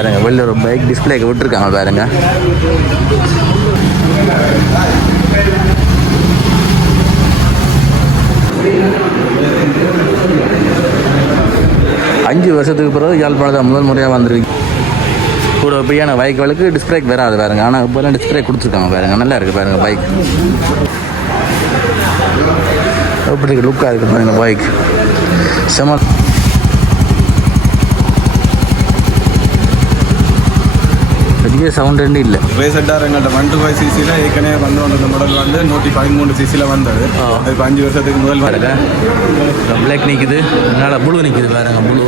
பாருங்க வெளில ஒரு பைக் டிஸ்பிளேக்கு விட்டுருக்காங்க பாருங்க. அஞ்சு வருஷத்துக்கு பிறகு யாழ்ப்பாணத்தை முதல் முறையாக வந்துருக்கு. கூட இப்படியான பைக்குகளுக்கு டிஸ்பிளேக் வராது பாருங்க. ஆனால் இப்போலாம் டிஸ்பிளே கொடுத்துருக்காங்க பாருங்க. நல்லா இருக்குது பாருங்க பைக். எப்படி லுக்காக இருக்குது பாருங்க பைக். செம பெரிய சவுண்ட் இல்லை. ரேசட்டார் எங்கள்கிட்ட 125cc ஏற்கனவே வந்து அந்த மாடல் வந்து 113cc வந்தது. அது 5 வருஷத்துக்கு முதல் பாருங்க. பிளாக் நிற்குது, அதனால் ப்ளூ நிற்குது பாருங்க. ப்ளூ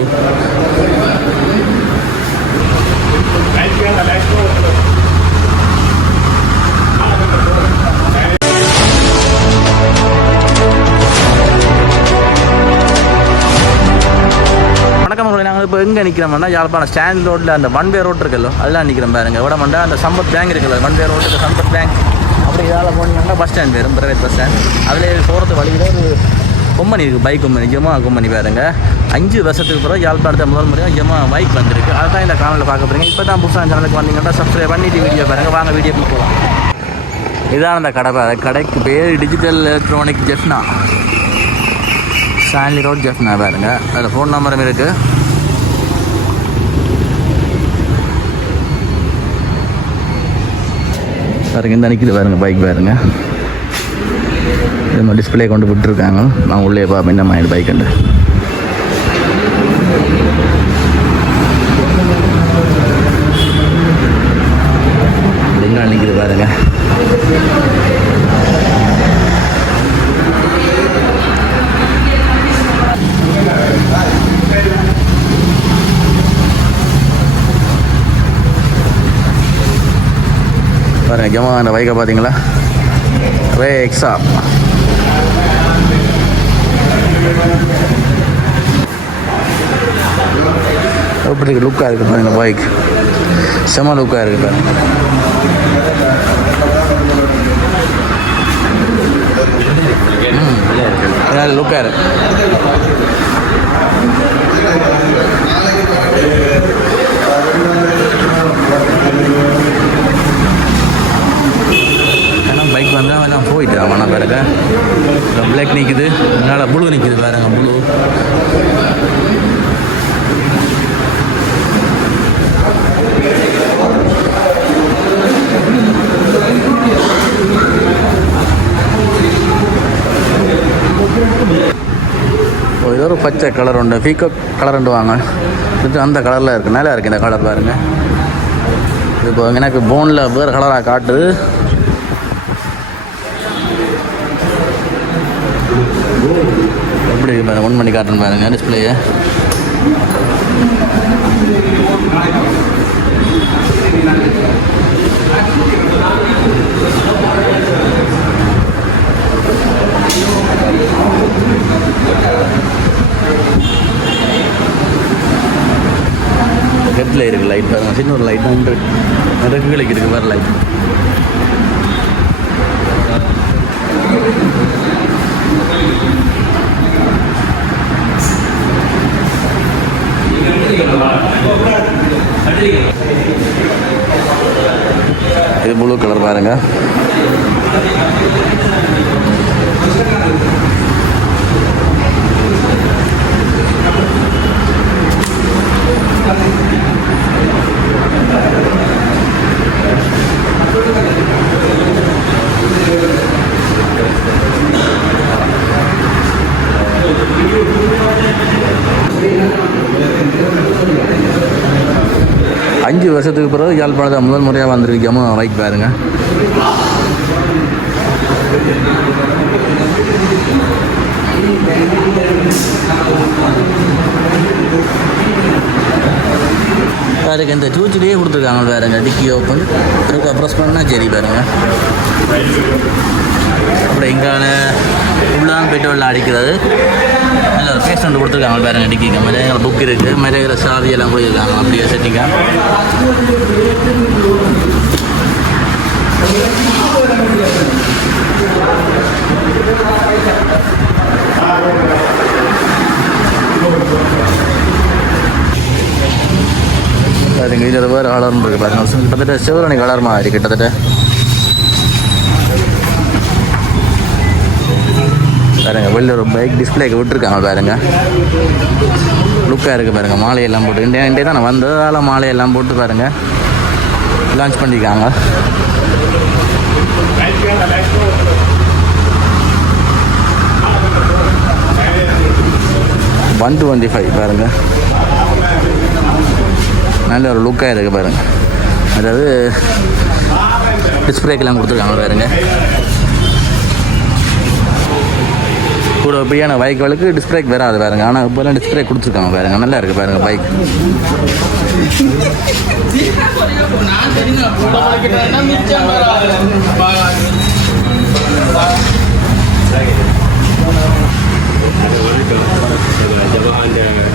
நாங்கள் இப்போ எங்கே நிற்கிறோம்னா யாழ்ப்பாணம் ஸ்டாண்ட் ரோட்டில் அந்த ஒன் வே ரோட் இருக்குல்ல அதெல்லாம் நிற்கிறோம் பாருங்க. விடமாண்டா அந்த சம்பத் பேங்க் இருக்குல்ல ஒன் வே ரோட்டுக்கு சம்பத் பேங்க் அப்படி இதால் போனீங்கன்னா பஸ் ஸ்டாண்ட் வரும், பிரைவேட் பஸ் ஸ்டாண்ட். அதில் போகிறது வழியில் ஒரு கொம்பனி இருக்குது, பைக் கொம்பனி, ஜமா கொம்பனி பாருங்க. 5 வருஷத்துக்கு பிறகு யாழ்ப்பாணத்தை முதல் முறையாக ஜமா பைக் வந்திருக்கு. அதை தான் இந்த காணொலியில் பார்க்க போகிறீங்க. இப்போ தான் புதுசாக சேனலுக்கு வந்தீங்கன்னா சப்ஸ்கிரைப் பண்ணிட்டு வீடியோ பாருங்கள். வாங்க வீடியோக்கு போகலாம். இதான் அந்த கடை. கடைக்கு பேர் digital electronic Jaffna, Stanley road Jaffna பாருங்க. அதில் ஃபோன் நம்பரும் இருக்குது. பாருங்க இந்த நிற்கிது பாருங்க பைக் பாருங்க. இது மாதிரி டிஸ்பிளே கொண்டு விட்டுருக்காங்க. நான் உள்ளே பார்ப்பேன் என்ன மாதிரி பைக் உண்டு. எங்கே நிற்கிது பாருங்க. பாருங்க ஜமா அந்த பைக்கை பார்த்தீங்களா, ரே எக்ஸா. எப்படி லுக்காக இருக்குது பாருங்க பைக். செம லுக்காக இருக்குது பாருங்க. லுக்காக இருக்கு. பைக் வந்து அவன் போயிட்டு அவனா பாருங்க. பிளாக் நிற்குது, அதனால் ப்ளூ நிற்குது பாருங்க. ப்ளூ ஏதோ ஒரு பச்சை கலர் உண்டு, பீகாக் கலர் உண்டு வாங்க. இது அந்த கலரில் இருக்குது, நல்லா இருக்குது இந்த கலர் பாருங்க. இப்போ எனக்கு போனில் வேறு கலராக காட்டுது. எப்படி பாருங்க, 1 மணி காட்டுன்னு பாருங்க டிஸ்பிளேயை. ஹெட்டில் இருக்குது லைட் பாருங்க. சின்ன ஒரு லைட் உண்டு, ரெகுகளுக்கு இருக்குது வேறு லைட். இது ப்ளூ கலர் பாருங்க. அஞ்சு வருஷத்துக்கு பிறகு யாழ்ப்பாணத்தை முதல் முறையாக வந்திருக்கோமோ பைக் பாருங்க. அதுக்கு இந்த சூச்சிலேயே கொடுத்துருக்காங்க பாருங்க. டிக்கி ஓப்பன் ப்ரெஸ் பண்ணால் சரி பாருங்க. அப்படி இங்கான உள்ளான் பெட்ரோலில் அடிக்கிறது நல்ல ஒரு பேஸ்ட் கொடுத்துருக்காங்க பாருங்க. டிக்கிங்க மேலே புக் இருக்குது, மேலே சாவியெல்லாம் போயிருக்காங்க அப்படியே செட்டிங்காக. பாருங்க இது வேறு கலர்னு இருக்குது பாருங்க கிட்டத்தட்ட சிவரணி கலர் மாதிரி கிட்டத்தட்ட பாருங்க வெளியில் ஒரு பைக் டிஸ்பிளேக்கு விட்டுருக்காங்க பாருங்க லுக்காக இருக்குது பாருங்க மாலையெல்லாம் போட்டு இண்டே தான் வந்ததால் மாலையெல்லாம் போட்டு பாருங்க லான்ச் பண்ணியிருக்காங்க 125 பாருங்க நல்ல ஒரு லுக்காக இருக்குது பாருங்க அதாவது டிஸ்பிளேக்கெல்லாம் கொடுத்துருக்காங்க பாருங்க கூட பிரியான பைக்குகளுக்கு டிஸ்பிளேக்கு வராது பாருங்க ஆனால் இப்போலாம் டிஸ்பிளே கொடுத்துருக்காங்க பாருங்க நல்லா இருக்குது பாருங்க பைக்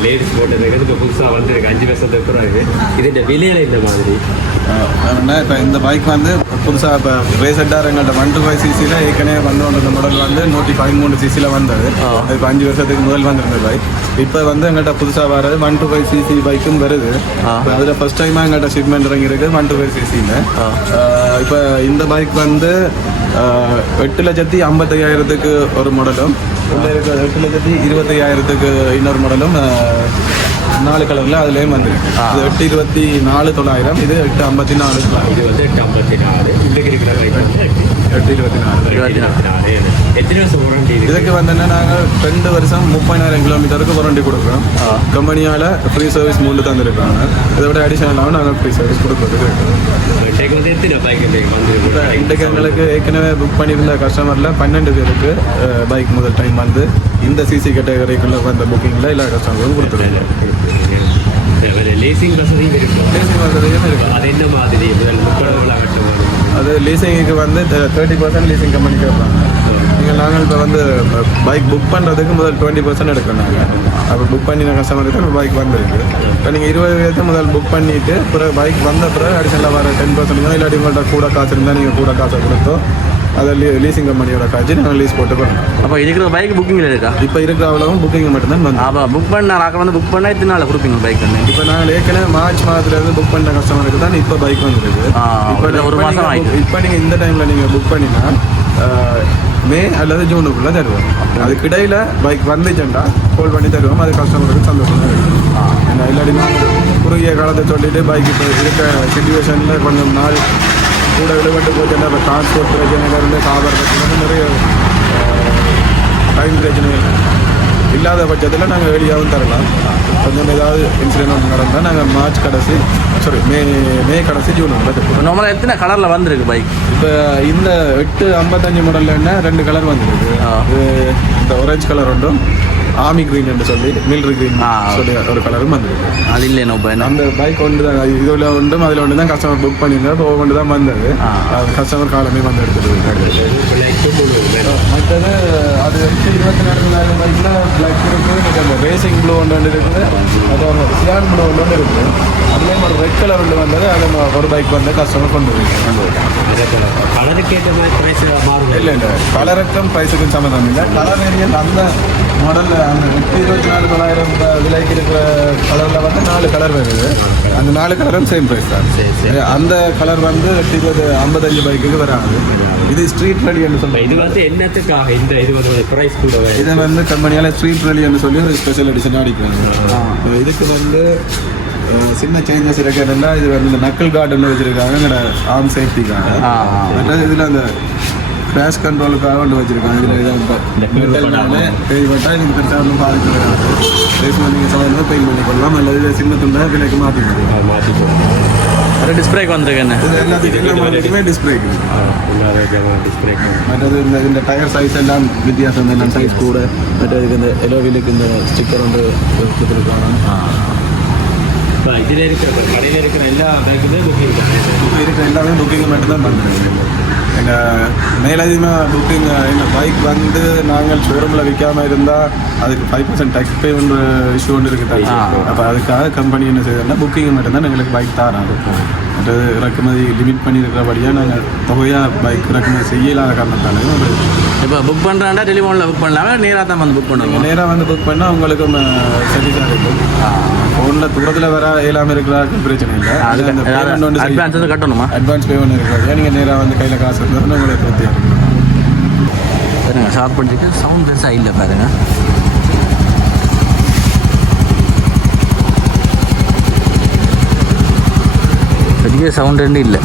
லேடிஸ் போட்டதுக்கு இப்போ புதுசாக வந்துருக்கு 5 வருஷத்துக்கு பிறகு இது விலையில இந்த மாதிரி இப்போ இந்த பைக் வந்து புதுசாக இப்போ ரேசட்டார் எங்கள்கிட்ட 125 சிசியில் ஏற்கனவே வந்தோன்ற மாடல் வந்து 153 சிசியில் வந்தது இப்போ 5 வருஷத்துக்கு முதல் வந்திருந்த பைக் இப்போ வந்து எங்கள்கிட்ட புதுசாக வர்றது 125 சிசி பைக்கும் வருது இப்போ அதில் ஃபர்ஸ்ட் டைமாக எங்கள்கிட்ட ஷிப்மெண்ட் இறங்கியிருக்கு 125 சிசியில் இப்போ இந்த பைக் வந்து 8,55,000க்கு ஒரு மாடலும் 8,25,000க்கு இன்னொரு மாடலும் 4 கலரில் அதுலேயும் வந்துருக்கு அது 8,24,900 இது 8,54,900 இது வந்து 8,54 இன்றைக்கு இருக்கிற பைக் வந்து 8,24,900 எத்தனை வருஷம் வாரண்டி இதுக்கு வந்து என்ன நாங்கள் 2 வருஷம் 30,000 கிலோமீட்டருக்கு வாரண்டி கொடுக்குறோம் கம்பெனியால் ஃப்ரீ சர்வீஸ் 3 தந்துருக்காங்க இதை விட அடிஷனலாகவும் நாங்கள் ஃப்ரீ சர்வீஸ் கொடுக்குறதுக்கு இன்றைக்கு வந்து எத்தனை பைக் வந்து இன்றைக்கு எங்களுக்கு ஏற்கனவே புக் பண்ணியிருந்த கஸ்டமரில் 12 பேருக்கு பைக் முதல் டைம் வந்து இந்த சிசி கேட்டகரிக்குள்ளே வந்த புக்கிங்கில் எல்லா கஸ்டமருக்கும் கொடுத்துருக்காங்க லேசிங் வசதியும் இருக்கும் லீசிங் வசதியும் இருக்குது அது என்ன மாதிரி முதல் 30 கட்டணும் அது லீசிங்குக்கு வந்து 30% லீசிங் கம்பெனி கேட்பாங்க நாங்கள் இப்போ வந்து பைக் புக் பண்ணுறதுக்கு முதல் 20% எடுக்கணும் நாங்கள் அப்போ புக் பண்ணின கஸ்டமருக்கு நம்ம பைக் வந்துருக்கு இப்போ நீங்கள் 20,000 முதல் புக் பண்ணிவிட்டு பிறகு பைக் வந்த பிறகு அடிஷனலாக வர 10% இல்லாட்டி உங்கள்கிட்ட கூட காசு இருந்தால் நீங்கள் கூட காசை கொடுத்தோம் அதை லீசிங் கம்பெனியோட காய்ச்சி நாங்கள் லீஸ் போட்டு போகிறோம் அப்போ இருக்கிற பைக் புக்கிங்கில் இருக்கா இப்போ இருக்கிற அவ்வளவும் புக்கிங் மட்டும்தான் வந்து அப்போ புக் பண்ண நாங்கள் வந்து புக் பண்ணால் எத்தனை நாள் கொடுப்பீங்க பைக் வந்து இப்போ நாங்கள் ஏற்கனவே மார்ச் மாதத்துலேருந்து புக் பண்ண கஸ்டமருக்கு தான் இப்போ பைக் வந்துருக்கு இப்போ ஒரு மாதம் ஆகிடுது இப்போ நீங்கள் இந்த டைமில் நீங்கள் புக் பண்ணினா மே அல்லது ஜூனுக்குள்ளே தருவோம் அதுக்கிடையில் பைக் வந்துச்சுண்டா கால் பண்ணி தருவோம் அது கஸ்டமருக்கு சந்தோஷம் தான் இருக்கும் இல்லாட்டி குறுகிய காலத்தை சொல்லிட்டு பைக் இப்போ இருக்க சிச்சுவேஷனில் கொஞ்சம் நாள் கூட விடுபட்டு போச்சுன்னா இப்போ டிரான்ஸ்போர்ட் பிரச்சனையிலேருந்து சாப்பிட்ற பிரச்சனை நிறைய டைம் பிரச்சனைகள் இல்லாத பட்சத்தில் நாங்கள் வெளியாகவும் தரலாம் கொஞ்சம் ஏதாவது இன்சிடென்ட் ஒன்று நடந்தால் நாங்கள் மார்ச் கடைசி மே கடைசி ஜூன் இப்போ நம்மளால் எத்தனை கலரில் வந்திருக்கு பைக் இப்போ இந்த 855 மாடலில் என்ன 2 கலர் வந்துருக்கு இந்த ஆரஞ்சு கலர் ஒன்றும் ஆர்மி க்ரீன் என்று சொல்லி மிலிட்ரி க்ரீன் சொல்லி ஒரு கலரும் வந்துருக்கு அது இல்லை நம்ம அந்த பைக் ஒன்று தான் இதில் ஒன்றும் அதில் ஒன்று தான் கஸ்டமர் புக் பண்ணியிருந்தேன் இப்போ ஒன்று தான் வந்தது கஸ்டமர் காலமே வந்து எடுத்துகிட்டு மற்றது அது 24,000 பைக்கில் பிளாக் இருக்குது அந்த ரேசிங் ப்ளூ ஒன்று இருக்குது அப்புறம் சியான் ப்ளூ ஒன்று இருக்குது அதுலேயும் ஒரு ரெட் கலர் ஒன்று வந்தது அதில் ஒரு பைக் வந்து கஸ்டமர் கொண்டு கலருக்கு ஏற்ற மாதிரி ப்ரைஸ் மாறும் இல்லை கலருக்கும் ப்ரைஸுக்கும் சம்மந்தம் இல்லை கலர் வேரியன்ட் அந்த மாடலில் அந்த 8,24,900 விலைக்கு இருக்கிற கலரில் வந்து 4 கலர் வருது அந்த 4 கலரும் சேம் ப்ரைஸ் தான் அந்த கலர் வந்து 55 பைக்குக்கு வராது இது ஸ்ட்ரீட் ரெடி என்று சொல்கிறேன் இது வந்து என்னத்துக்காக இந்த இது வந்து ப்ரைஸ் கூட இதை வந்து கம்பெனியால் ஸ்ட்ரீட் ரெடி என்று சொல்லி ஒரு ஸ்பெஷல் எடிஷனாக அடிக்கிறாங்க இதுக்கு வந்து சின்ன சேஞ்சஸ் இருக்கிறதுனா இது வந்து இந்த நக்கல் கார்டுன்னு வச்சுருக்காங்க ஆர்ம் சேஃப்டிக்காக இதில் அந்த கிராஷ் கண்ட்ரோலுக்காக ஒன்று வச்சுருக்காங்க இதில் இதை தேவைப்பட்டால் இதுக்கு பெருசாக ஒன்றும் பாதிக்க வராது ரேஸ் நீங்கள் சவால் பெயிண்ட் பண்ணிக்கொள்ளலாம் அல்லது இதை சின்ன துண்டை விலைக்கு மாற்றிக்கொள்ளலாம் அது டிஸ்பிளேக்கு வந்துருக்கேன் இது எல்லாத்துக்குமே டிஸ்பிளேக்கு மற்றது இந்த டயர் சைஸ் எல்லாம் வித்தியாசம் எல்லாம் சைஸ் கூட மற்றது இந்த எலோவிலுக்கு இந்த ஸ்டிக்கர் வந்து கொடுத்துருக்காங்க இப்போ இதில் இருக்கிற கடையில் இருக்கிற எல்லா பேக்குமே புக்கிங் இப்போ இருக்கிற எல்லாமே புக்கிங் மட்டும்தான் பண்ணுறேன் எங்கள் மேலதிகமாக புக்கிங் எங்கள் பைக் வந்து நாங்கள் ஷோரூமில் விற்காமல் இருந்தால் அதுக்கு 5% டேக்ஸ் பே ஒன்று இஷ்யூ ஒன்று இருக்குது அப்போ அதுக்காக கம்பெனி என்ன செய்யறதுனா புக்கிங் மட்டும்தான் எங்களுக்கு பைக் தராங்க மற்றது இறக்குமதி லிமிட் பண்ணியிருக்கிறபடியாக நாங்கள் தொகையாக பைக் இறக்குமதி செய்யலாத காரணத்தாலையும் இப்போ புக் பண்ணுறாண்டா டெலிஃபோனில் புக் பண்ணலாமா நேராக தான் வந்து புக் பண்ணுவோம். நேராக வந்து புக் பண்ணால் உங்களுக்கு சர்வீஸாக இருக்கும். ஃபோனில் தூரத்தில் வர இயலாமல் இருக்கிறாருக்கு பிரச்சனை இல்லை. அதுக்கு அந்த பேமெண்ட் வந்து அட்வான்ஸ் வந்து கட்டணுமா? அட்வான்ஸ் பேமெண்ட் இருக்கிறது நீங்கள் நேராக வந்து கையில் காசு இருந்தால் உங்களுக்கு திருப்தியாக இருக்கும். பாருங்க ஷார்ட் பண்ணிட்டு சவுண்ட் பெருசாக இல்லை பாருங்க. பெரிய சவுண்ட் இல்லை.